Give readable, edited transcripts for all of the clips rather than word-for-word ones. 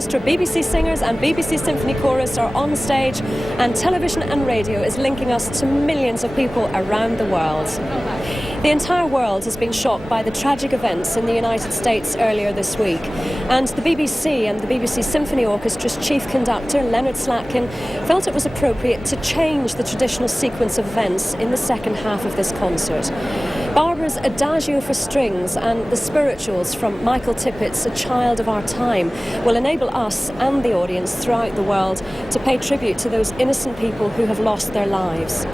Orchestra, BBC singers and BBC Symphony Chorus are on stage, and television and radio is linking us to millions of people around the world. The entire world has been shocked by the tragic events in the United States earlier this week, and the BBC and the BBC Symphony Orchestra's chief conductor, Leonard Slatkin, felt it was appropriate to change the traditional sequence of events in the second half of this concert. Barbara's Adagio for strings and the spirituals from Michael Tippett's A Child of Our Time will enable us and the audience throughout the world to pay tribute to those innocent people who have lost their lives.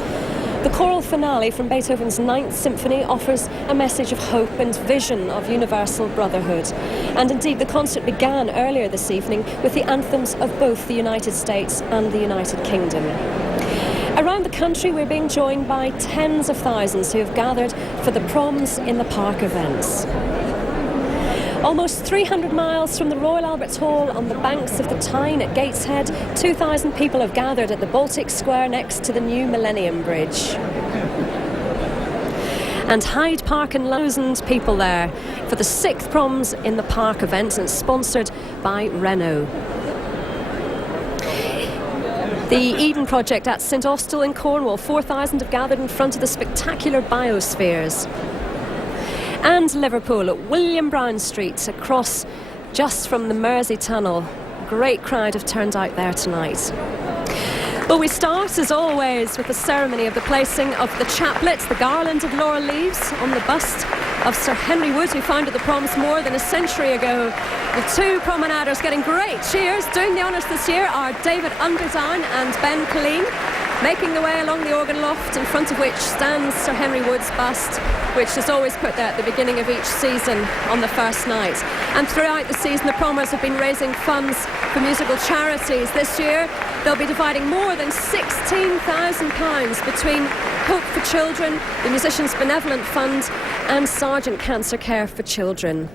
The choral finale from Beethoven's Ninth Symphony offers a message of hope and vision of universal brotherhood. And indeed, the concert began earlier this evening with the anthems of both the United States and the United Kingdom. Around the country, we're being joined by tens of thousands who have gathered for the Proms in the Park events. Almost 300 miles from the Royal Albert Hall on the banks of the Tyne at Gateshead, 2,000 people have gathered at the Baltic Square next to the new Millennium Bridge. And Hyde Park and Lowson's people there for the 6th Proms in the Park event, and it's sponsored by Renault. The Eden Project at St Austell in Cornwall, 4,000 have gathered in front of the spectacular biospheres. And Liverpool at William Brown Street, across just from the Mersey Tunnel. A great crowd have turned out there tonight. Well, we start, as always, with the ceremony of the placing of the chaplets, the garland of laurel leaves on the bust of Sir Henry Wood, who founded the Proms more than a century ago. The two promenaders getting great cheers. Doing the honours this year are David Underdown and Ben Colleen, making the way along the organ loft, in front of which stands Sir Henry Wood's bust, which is always put there at the beginning of each season on the first night. And throughout the season, the Prommers have been raising funds for musical charities. This year, they'll be dividing more than £16,000 between Hope for Children, the Musicians' Benevolent Fund, and Sargent Cancer Care for Children.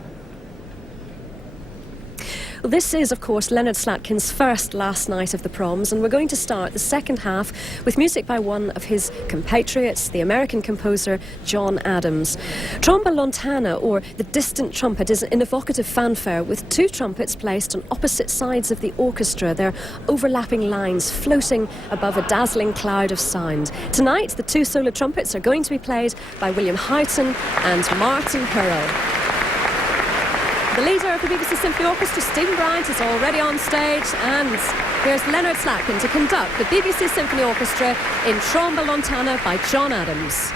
Well, this is, of course, Leonard Slatkin's first last night of the Proms, and we're going to start the second half with music by one of his compatriots, the American composer John Adams. Tromba Lontana, or the distant trumpet, is an evocative fanfare with two trumpets placed on opposite sides of the orchestra, their overlapping lines floating above a dazzling cloud of sound. Tonight, the two solo trumpets are going to be played by William Houghton and Martin Hurrell. The leader of the BBC Symphony Orchestra, Stephen Bryant, is already on stage, and here's Leonard Slatkin to conduct the BBC Symphony Orchestra in Tromba Lontana by John Adams.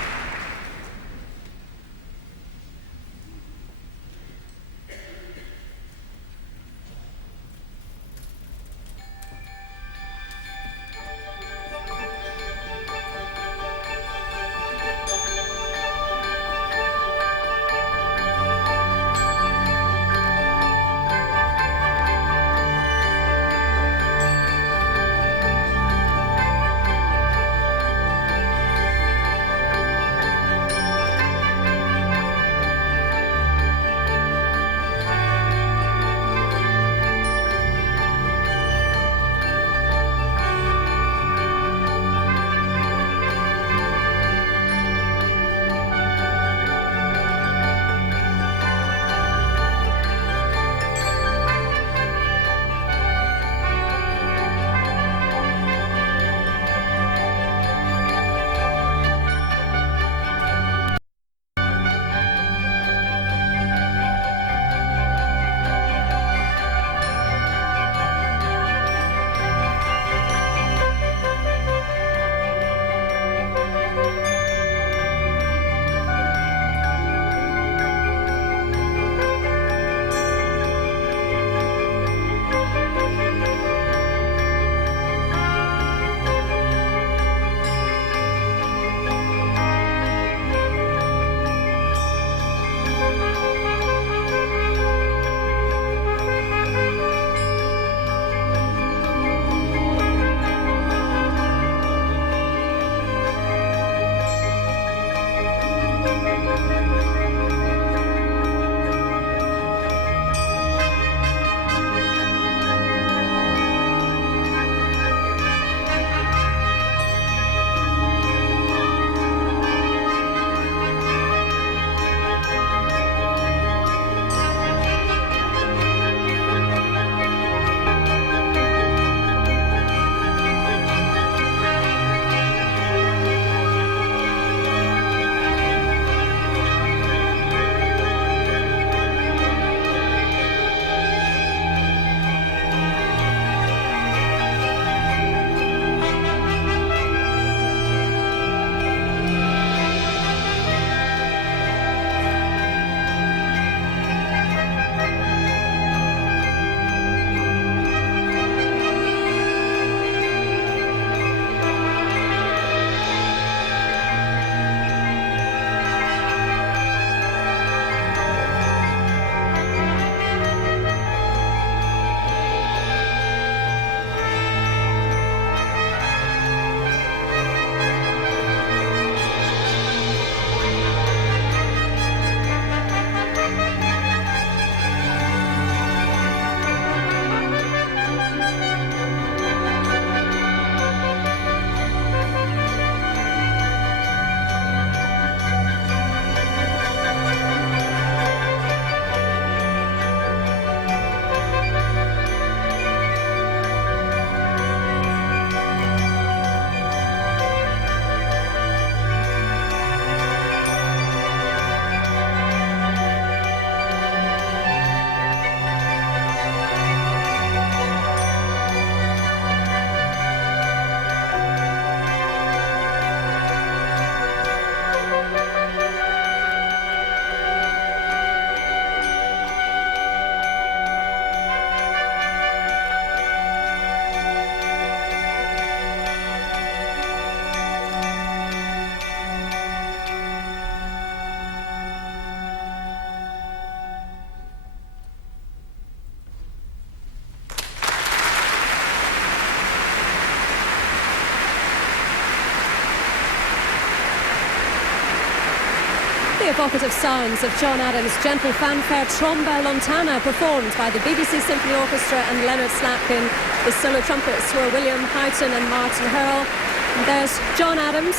the evocative sounds of John Adams' gentle fanfare Tromba Lontana, performed by the BBC Symphony Orchestra and Leonard Slatkin. The solo trumpets were William Houghton and Martin Hurl. And there's John Adams,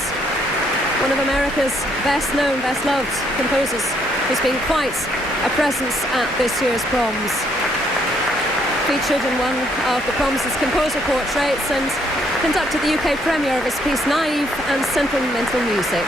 one of America's best-known, best-loved composers, who's been quite a presence at this year's Proms. Featured in one of the Proms' composer portraits and conducted the UK premiere of his piece Naive and Sentimental Music.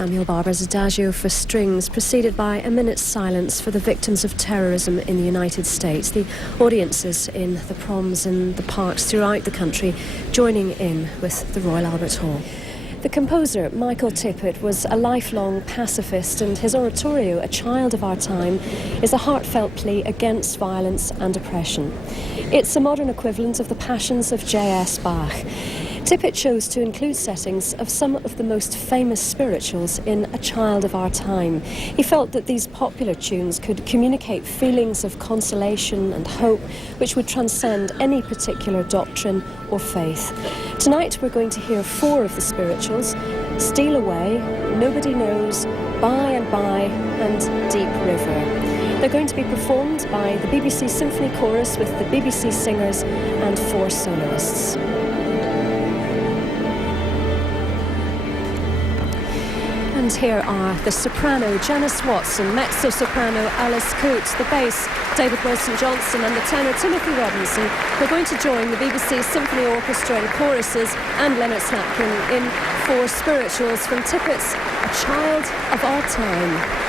Samuel Barber's Adagio for strings, preceded by a minute's silence for the victims of terrorism in the United States. The audiences in the Proms and the parks throughout the country joining in with the Royal Albert Hall. The composer, Michael Tippett, was a lifelong pacifist, and his oratorio, A Child of Our Time, is a heartfelt plea against violence and oppression. It's a modern equivalent of the Passions of J.S. Bach. Tippett chose to include settings of some of the most famous spirituals in A Child of Our Time. He felt that these popular tunes could communicate feelings of consolation and hope which would transcend any particular doctrine or faith. Tonight we're going to hear 4 of the spirituals: Steal Away, Nobody Knows, By and By and Deep River. They're going to be performed by the BBC Symphony Chorus with the BBC Singers and 4 soloists. And here are the soprano Janice Watson, mezzo-soprano Alice Coote, the bass David Wilson-Johnson and the tenor Timothy Robinson. They're going to join the BBC Symphony Orchestra and choruses and Leonard Slatkin in 4 spirituals from Tippett's A Child of Our Time.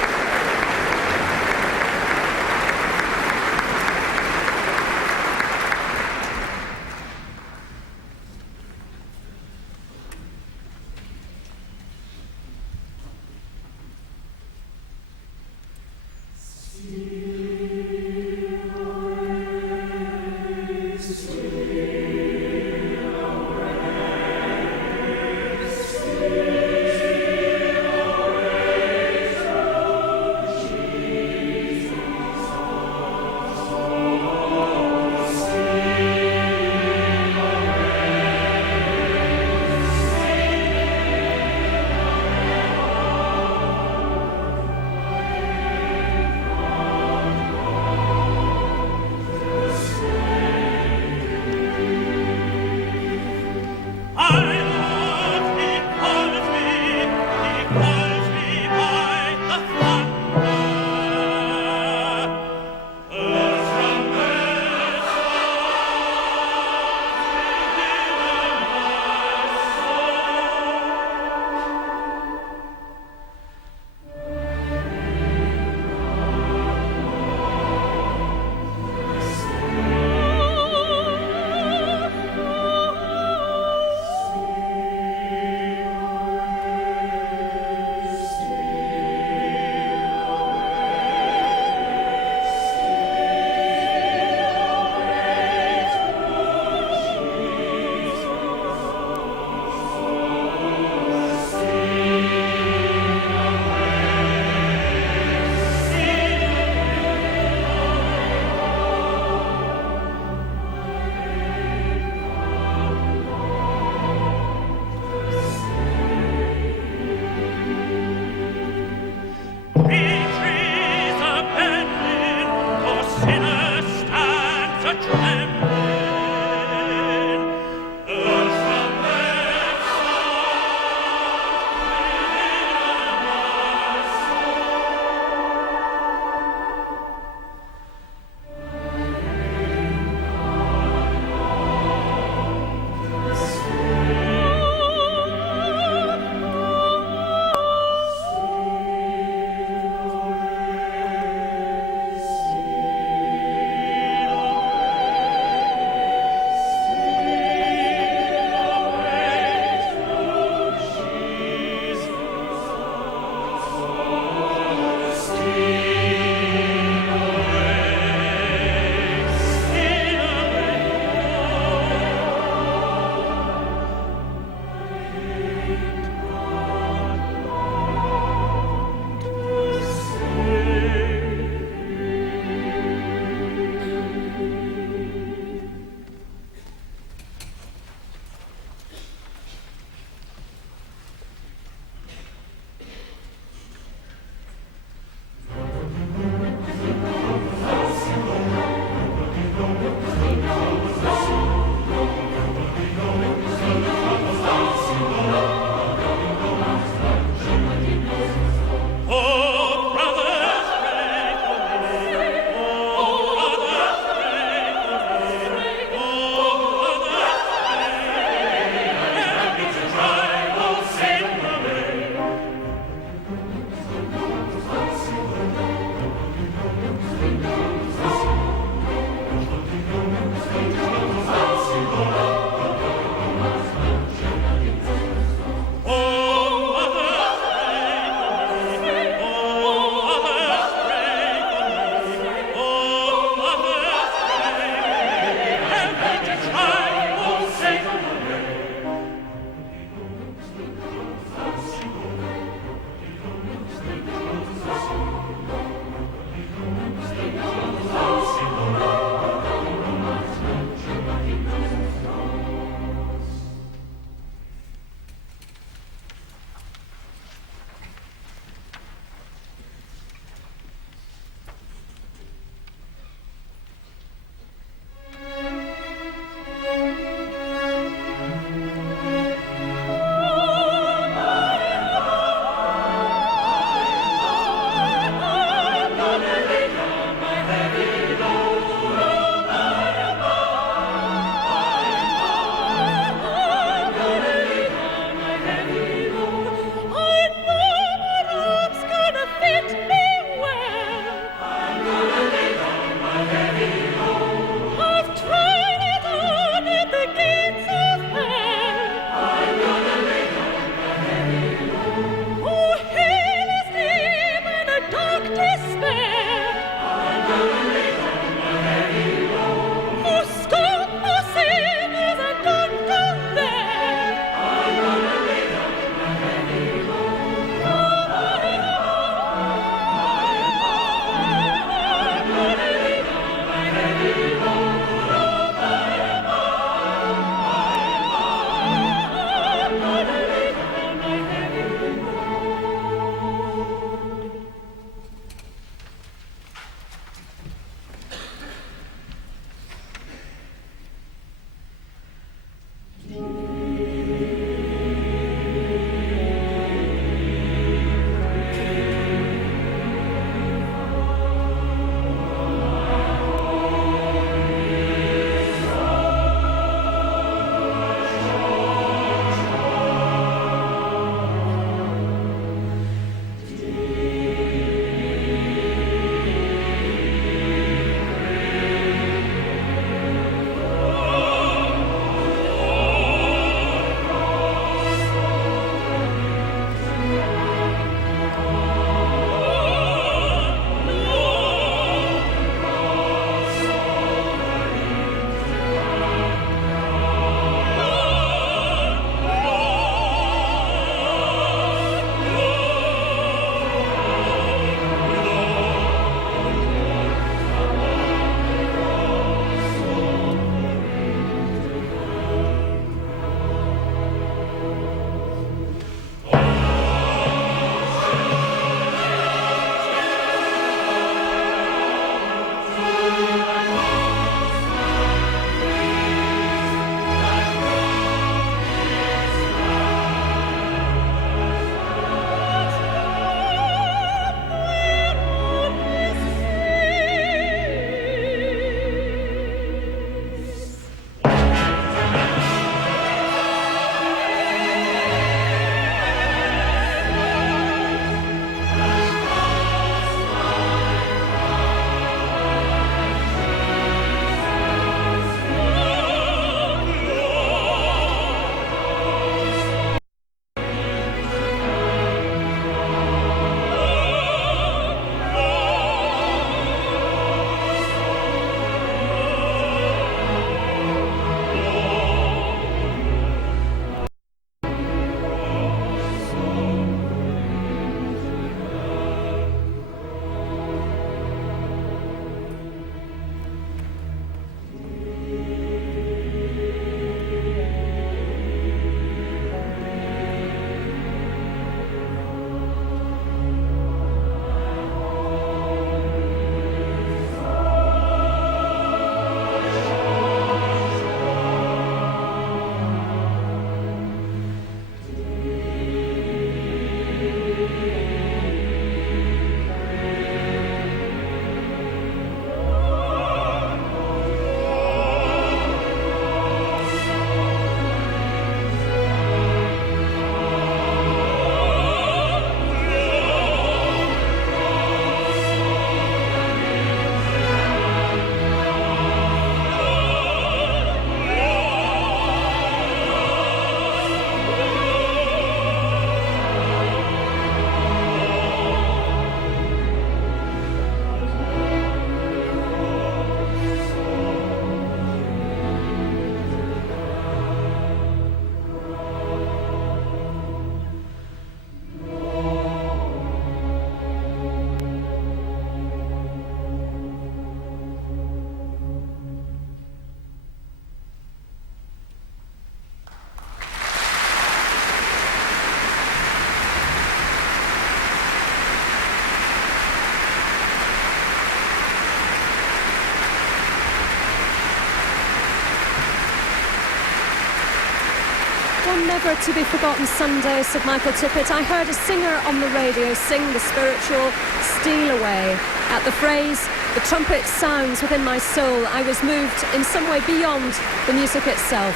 one never-to-be-forgotten Sunday, said Michael Tippett, I heard a singer on the radio sing the spiritual Steal Away. At the phrase, the trumpet sounds within my soul, I was moved in some way beyond the music itself.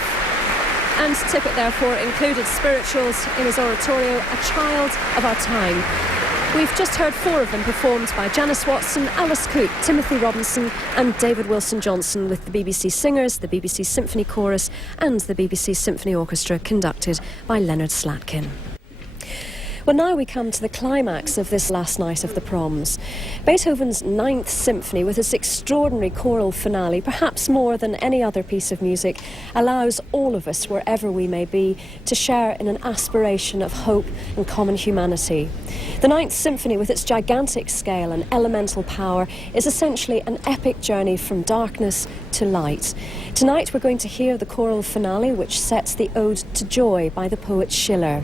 And Tippett therefore included spirituals in his oratorio, A Child of Our Time. We've just heard 4 of them performed by Janice Watson, Alice Coote, Timothy Robinson and David Wilson-Johnson, with the BBC Singers, the BBC Symphony Chorus and the BBC Symphony Orchestra, conducted by Leonard Slatkin. Well, now we come to the climax of this last night of the Proms. Beethoven's 9th Symphony, with its extraordinary choral finale, perhaps more than any other piece of music, allows all of us, wherever we may be, to share in an aspiration of hope and common humanity. The 9th Symphony, with its gigantic scale and elemental power, is essentially an epic journey from darkness to light. Tonight we're going to hear the choral finale, which sets the Ode to Joy by the poet Schiller.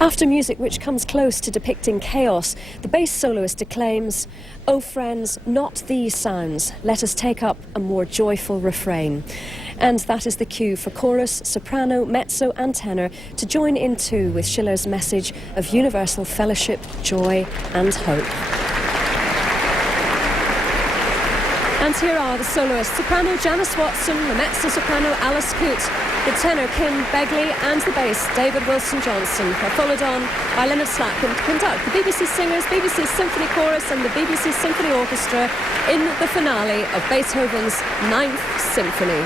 After music which comes close to depicting chaos, the bass soloist declaims, "O friends, not these sounds, let us take up a more joyful refrain." And that is the cue for chorus, soprano, mezzo and tenor to join in too with Schiller's message of universal fellowship, joy and hope. And here are the soloists: soprano Janice Watson, the mezzo-soprano Alice Coote, the tenor Kim Begley and the bass David Wilson-Johnson. They're followed on by Leonard Slatkin to conduct the BBC Singers, BBC Symphony Chorus and the BBC Symphony Orchestra in the finale of Beethoven's 9th Symphony.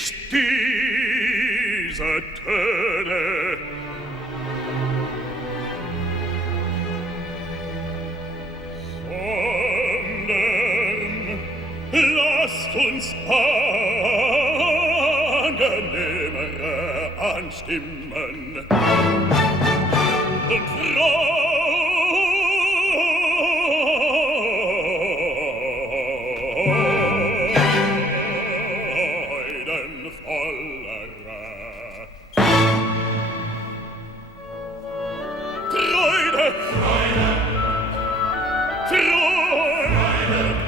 nicht diese Töne. Sondern lasst uns angenehmere anstimmen und freudenvollere.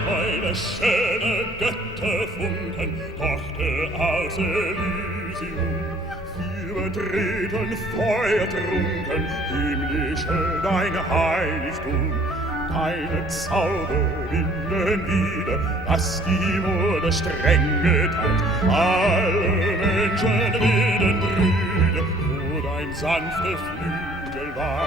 Freude, schöne Götterfunken, Tochter aus Elysium, übertreten, feuertrunken, himmlische dein Heiligtum. Deine Zauber winden wieder, was die Mode strenge teilt. Alle Menschen werden Brüder, wo dein sanfter Flügel war.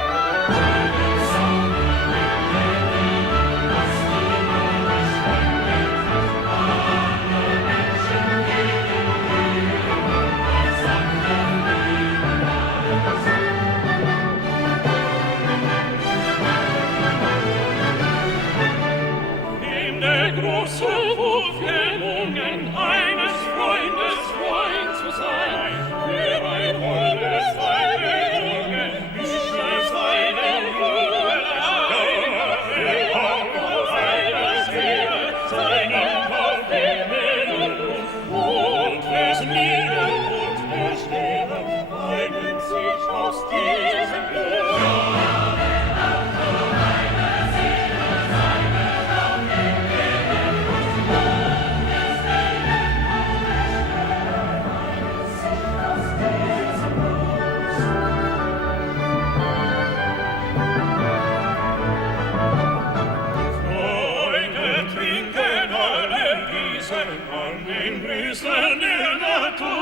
Große Wurf gelungen, eines Freundes Freund zu sein, für ein holdes Weib gelungen, ich für seine Ruhe allein, für auf seiner Seele, seinen Kauf Himmel und es nieder und verstehen, eignet sich aus diesem Glück. An den Brüsten der Natur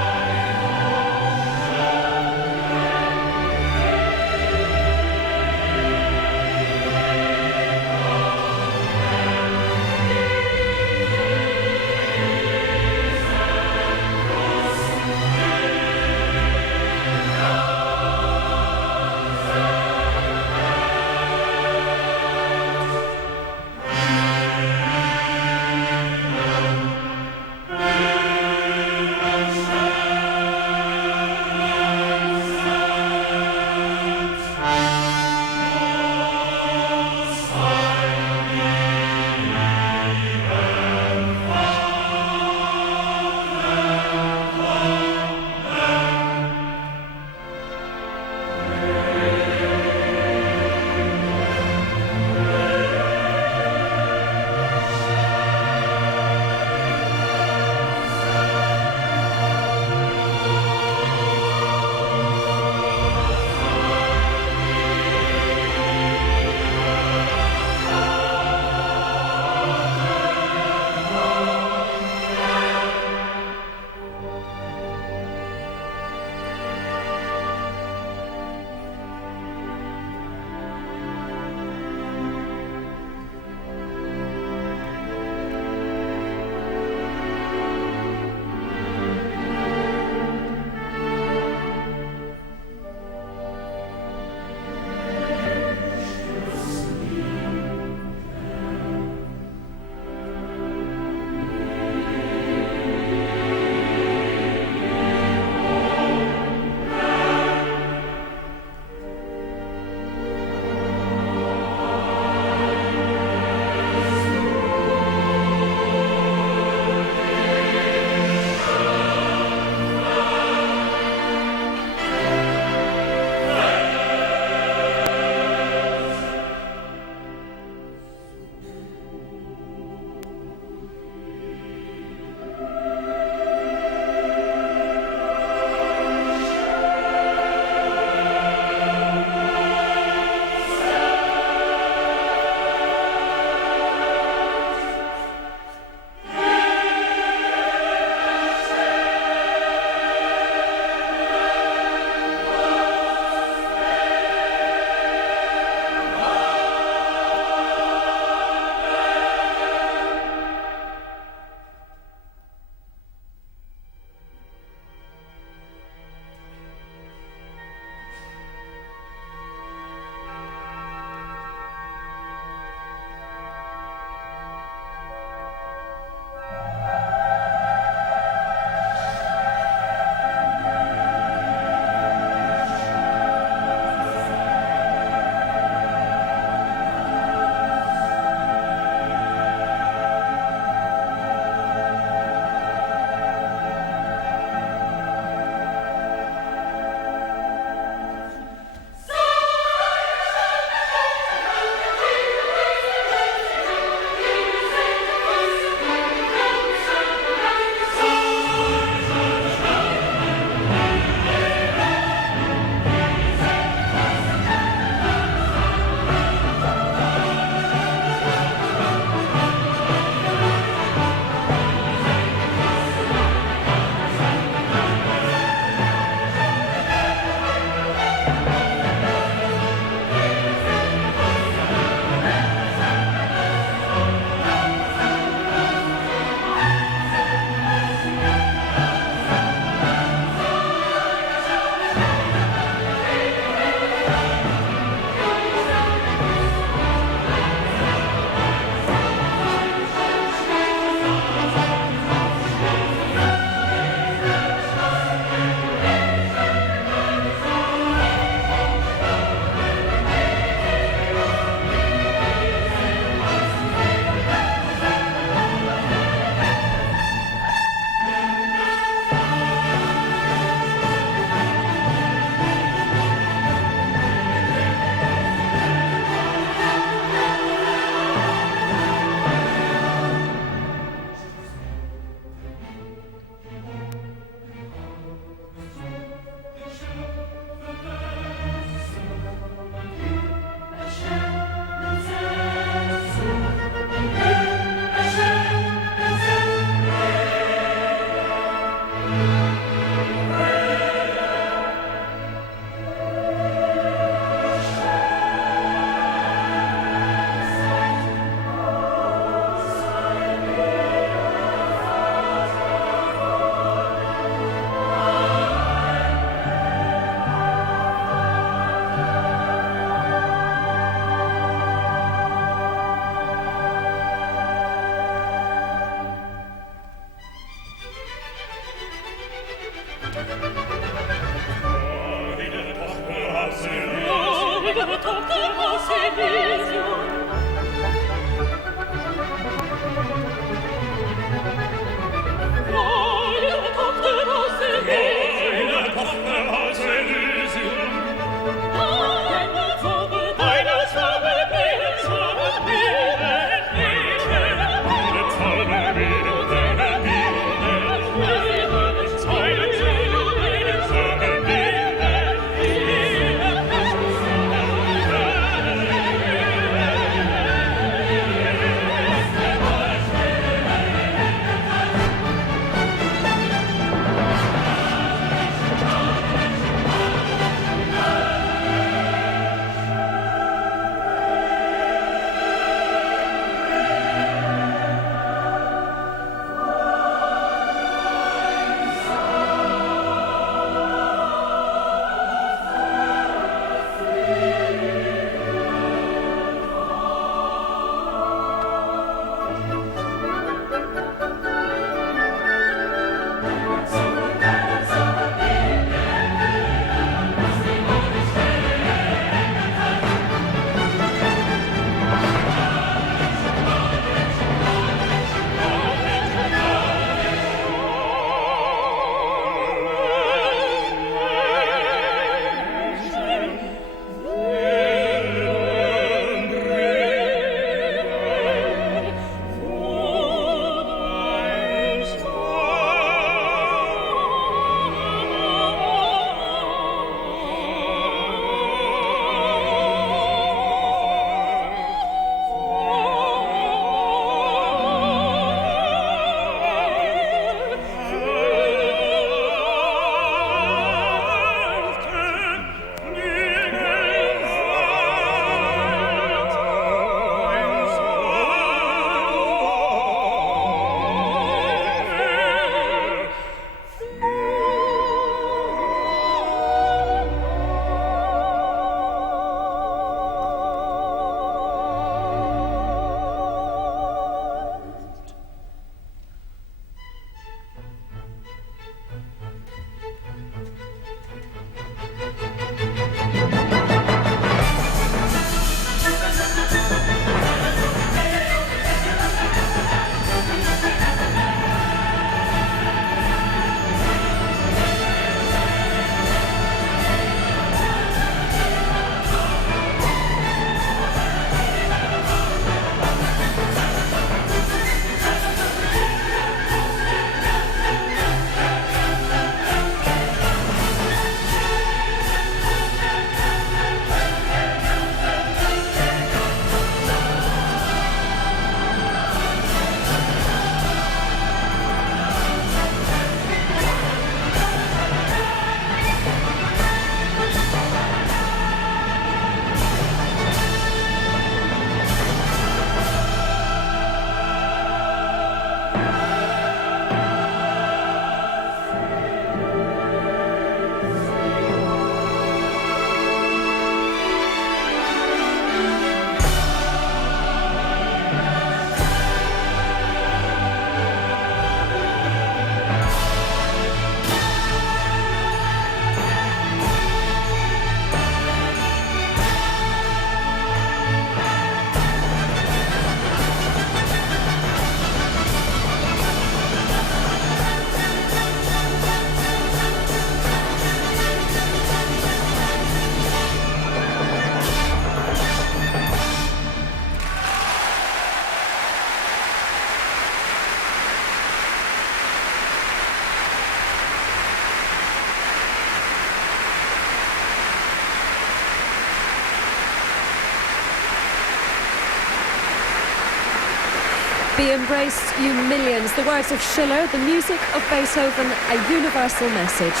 Be embraced, you millions. The words of Schiller, the music of Beethoven, a universal message.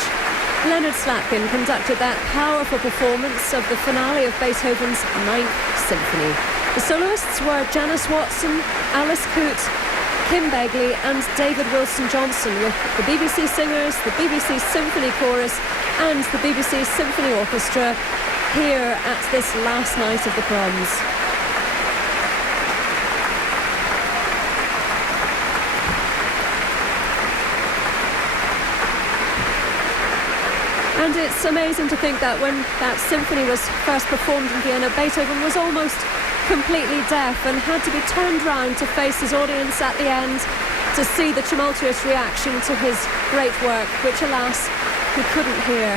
Leonard Slatkin conducted that powerful performance of the finale of Beethoven's Ninth Symphony. The soloists were Janice Watson, Alice Coote, Kim Begley and David Wilson-Johnson, with the BBC Singers, the BBC Symphony Chorus and the BBC Symphony Orchestra here at this last night of the Proms. And it's amazing to think that when that symphony was first performed in Vienna, Beethoven was almost completely deaf and had to be turned round to face his audience at the end to see the tumultuous reaction to his great work, which, alas, he couldn't hear.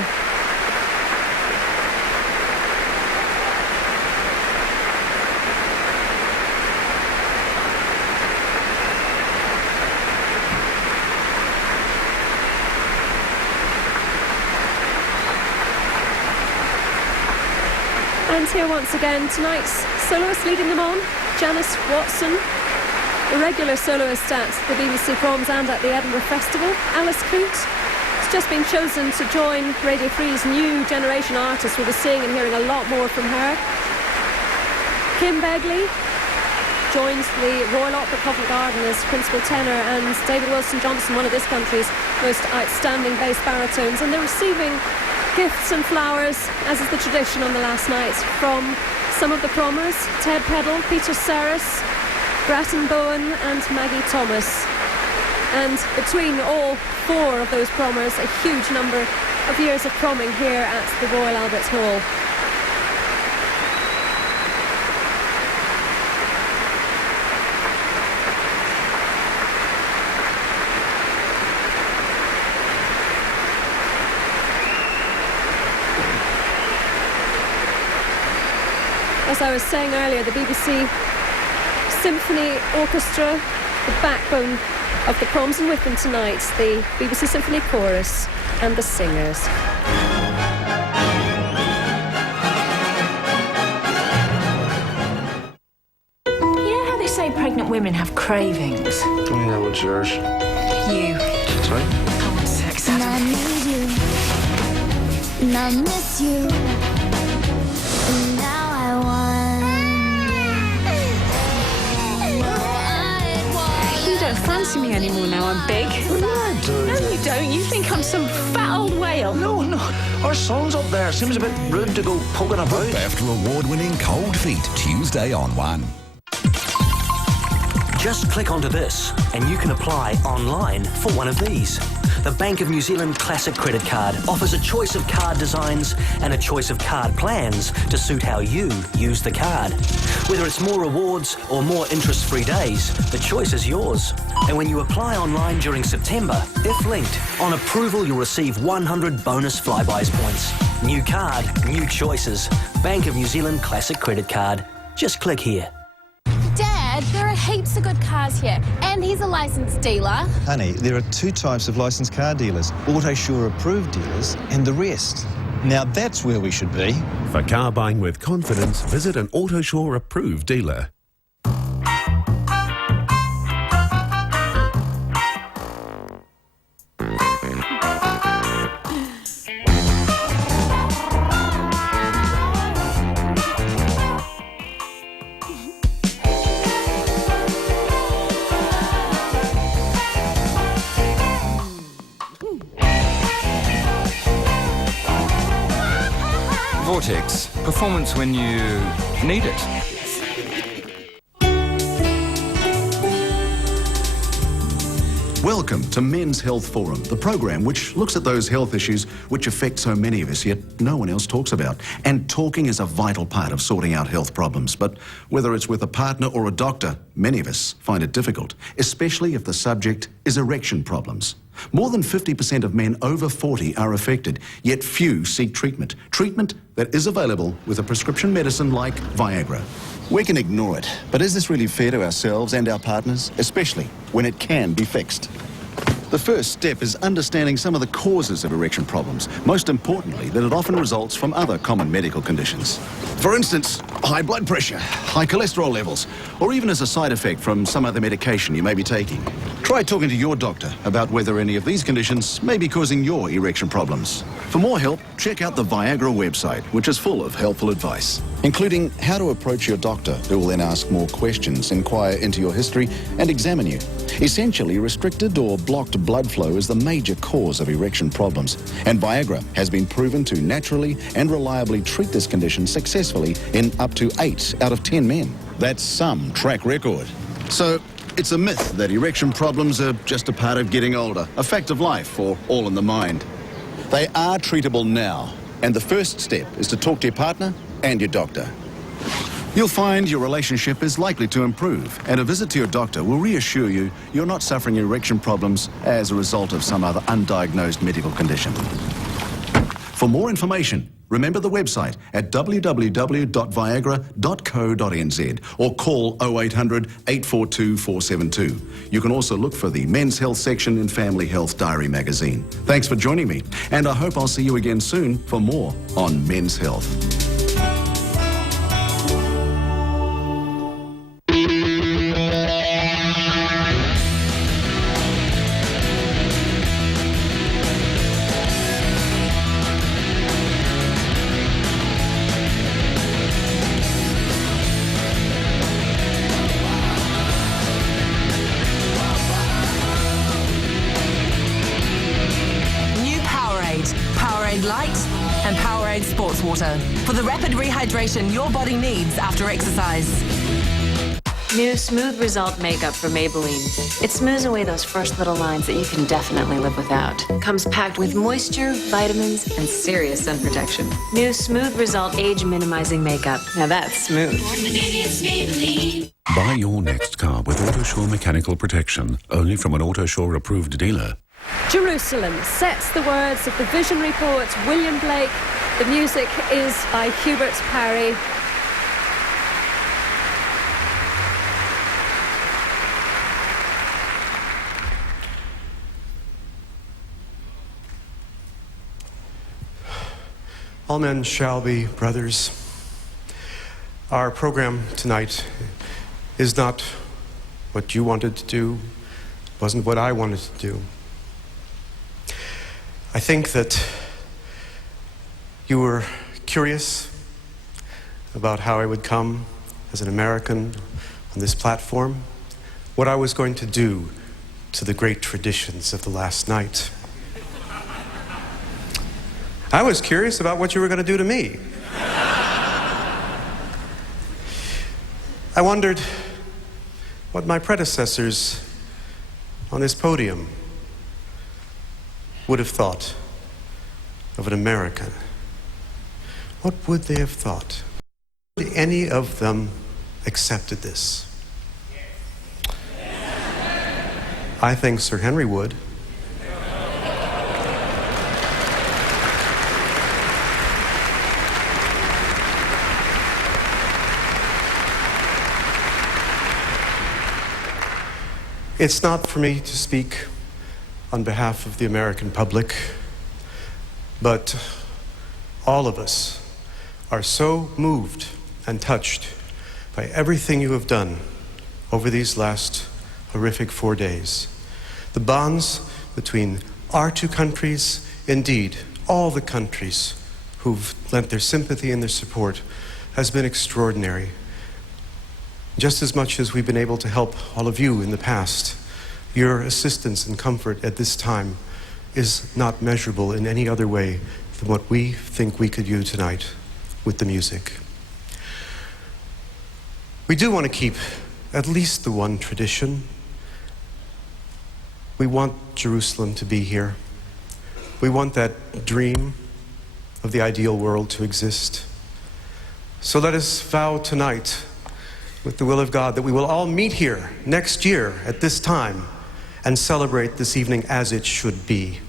And here once again, tonight's soloist leading them on, Janice Watson, a regular soloist at the BBC Proms and at the Edinburgh Festival. Alice Coote has just been chosen to join Radio 3's new generation artists. We'll be seeing and hearing a lot more from her. Kim Begley joins the Royal Opera Covent Garden as principal tenor, and David Wilson-Johnson, one of this country's most outstanding bass baritones, and they're receiving gifts and flowers, as is the tradition on the last night, from some of the Promers: Ted Peddle, Peter Saris, Grattan Bowen and Maggie Thomas. And between all four of those Promers, a huge number of years of promming here at the Royal Albert Hall. As I was saying earlier, the BBC Symphony Orchestra, the backbone of the Proms, and with them tonight, the BBC Symphony Chorus and the Singers. You know how they say pregnant women have cravings? Oh yeah, what's yours? You. Sorry? I want sex, And I Adam. need you, and I miss you, and now I wonder. You don't fancy me anymore now I'm big. I do. No, you don't. You think I'm some fat old whale. No, our son's up there. Seems a bit rude to go poking about. BAFTA award-winning Cold Feet, Tuesday on 1. Just click onto this and you can apply online for one of these. The Bank of New Zealand Classic Credit Card offers a choice of card designs and a choice of card plans to suit how you use the card. Whether it's more rewards or more interest-free days, the choice is yours. And when you apply online during September, if linked, on approval you'll receive 100 bonus Flybuys points. New card, new choices. Bank of New Zealand Classic Credit Card. Just click here. Dad, there are heaps of good cars here, and he's a licensed dealer. Honey, there are two types of licensed car dealers: AutoSure approved dealers and the rest. Now that's where we should be. For car buying with confidence, visit an AutoSure approved dealer. Vortex. Performance when you need it. Welcome to Men's Health Forum, the program which looks at those health issues which affect so many of us, yet no one else talks about. And talking is a vital part of sorting out health problems. But whether it's with a partner or a doctor, many of us find it difficult, especially if the subject is erection problems. More than 50% of men over 40 are affected, yet few seek treatment. Treatment that is available with a prescription medicine like Viagra. We can ignore it, but is this really fair to ourselves and our partners, especially when it can be fixed? The first step is understanding some of the causes of erection problems. Most importantly, that it often results from other common medical conditions. For instance, high blood pressure, high cholesterol levels, or even as a side effect from some other medication you may be taking. Try talking to your doctor about whether any of these conditions may be causing your erection problems. For more help, check out the Viagra website, which is full of helpful advice, including how to approach your doctor, who will then ask more questions, inquire into your history, and examine you. Essentially, restricted or blocked blood flow is the major cause of erection problems, and Viagra has been proven to naturally and reliably treat this condition successfully in up to 8 out of 10 men. That's some track record. So, it's a myth that erection problems are just a part of getting older, a fact of life, or all in the mind. They are treatable now, and the first step is to talk to your partner and your doctor. You'll find your relationship is likely to improve, and a visit to your doctor will reassure you you're not suffering erection problems as a result of some other undiagnosed medical condition. For more information, remember the website at www.viagra.co.nz or call 0800 842 472. You can also look for the Men's Health section in Family Health Diary magazine. Thanks for joining me, and I hope I'll see you again soon for more on Men's Health. Powerade Light and Powerade Sports Water for the rapid rehydration your body needs after exercise. New Smooth Result makeup from Maybelline. It smooths away those first little lines that you can definitely live without. Comes packed with moisture, vitamins, and serious sun protection. New Smooth Result age minimizing makeup. Now that's smooth. Buy your next car with AutoSure mechanical protection, only from an AutoSure approved dealer. Jerusalem sets the words of the visionary poet William Blake. The music is by Hubert Parry. All men shall be brothers. Our program tonight is not what you wanted to do, wasn't what I wanted to do. I think that you were curious about how I would come as an American on this platform, what I was going to do to the great traditions of the last night. I was curious about what you were going to do to me. I wondered what my predecessors on this podium would have thought of an American. What would they have thought? Would any of them accepted this? I think Sir Henry would. It's not for me to speak on behalf of the American public, but all of us are so moved and touched by everything you have done over these last horrific 4 days. The bonds between our two countries, indeed, all the countries who've lent their sympathy and their support, has been extraordinary. Just as much as we've been able to help all of you in the past, your assistance and comfort at this time is not measurable in any other way than what we think we could do tonight with the music. We do want to keep at least the one tradition. We want Jerusalem to be here. We want that dream of the ideal world to exist. So let us vow tonight, with the will of God, that we will all meet here next year at this time and celebrate this evening as it should be.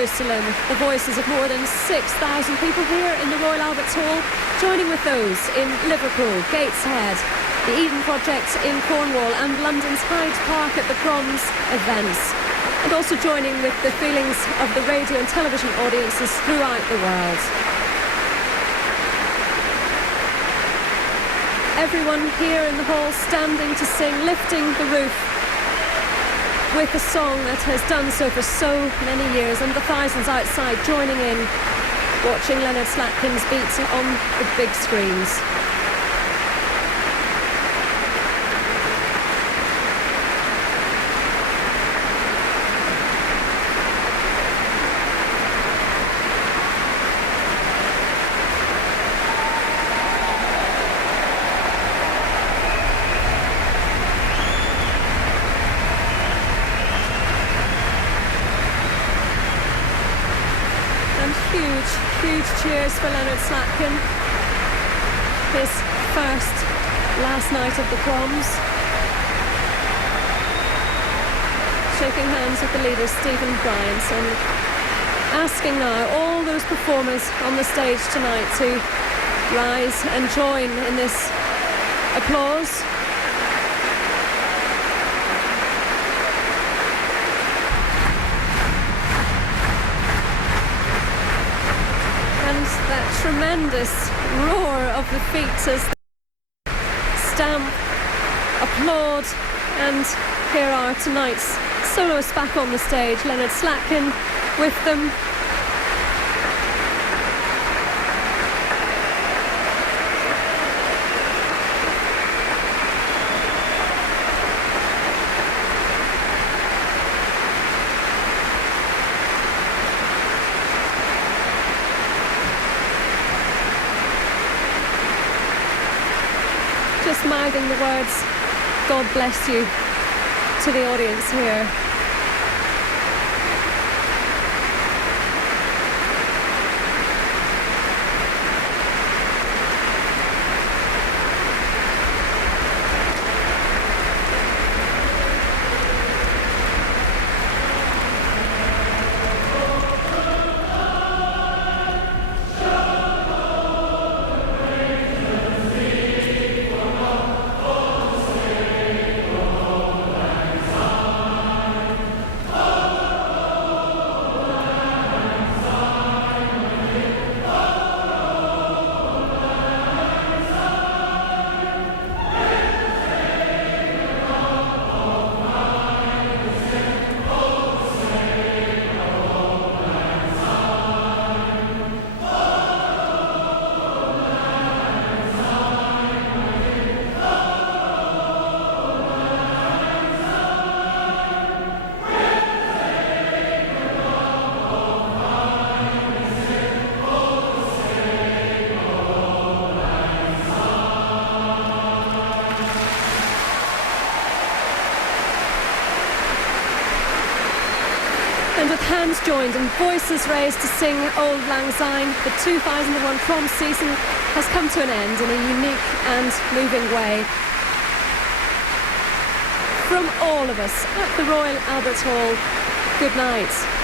Jerusalem, the voices of more than 6,000 people here in the Royal Albert Hall, joining with those in Liverpool, Gateshead, the Eden Project in Cornwall and London's Hyde Park at the Proms events, and also joining with the feelings of the radio and television audiences throughout the world. Everyone here in the hall standing to sing, lifting the roof with a song that has done so for so many years, and the thousands outside joining in, watching Leonard Slatkin's beat on the big screens. Huge cheers for Leonard Slatkin. His first, last night of the Proms. Shaking hands with the leader, Stephen Bryant, and asking now all those performers on the stage tonight to rise and join in this applause. That tremendous roar of the feet as they stamp, applaud, and here are tonight's soloists back on the stage. Leonard Slatkin with them. Just mouthing the words, God bless you, to the audience here. And with hands joined and voices raised to sing Auld Lang Syne, the 2001 Proms season has come to an end in a unique and moving way. From all of us at the Royal Albert Hall, good night.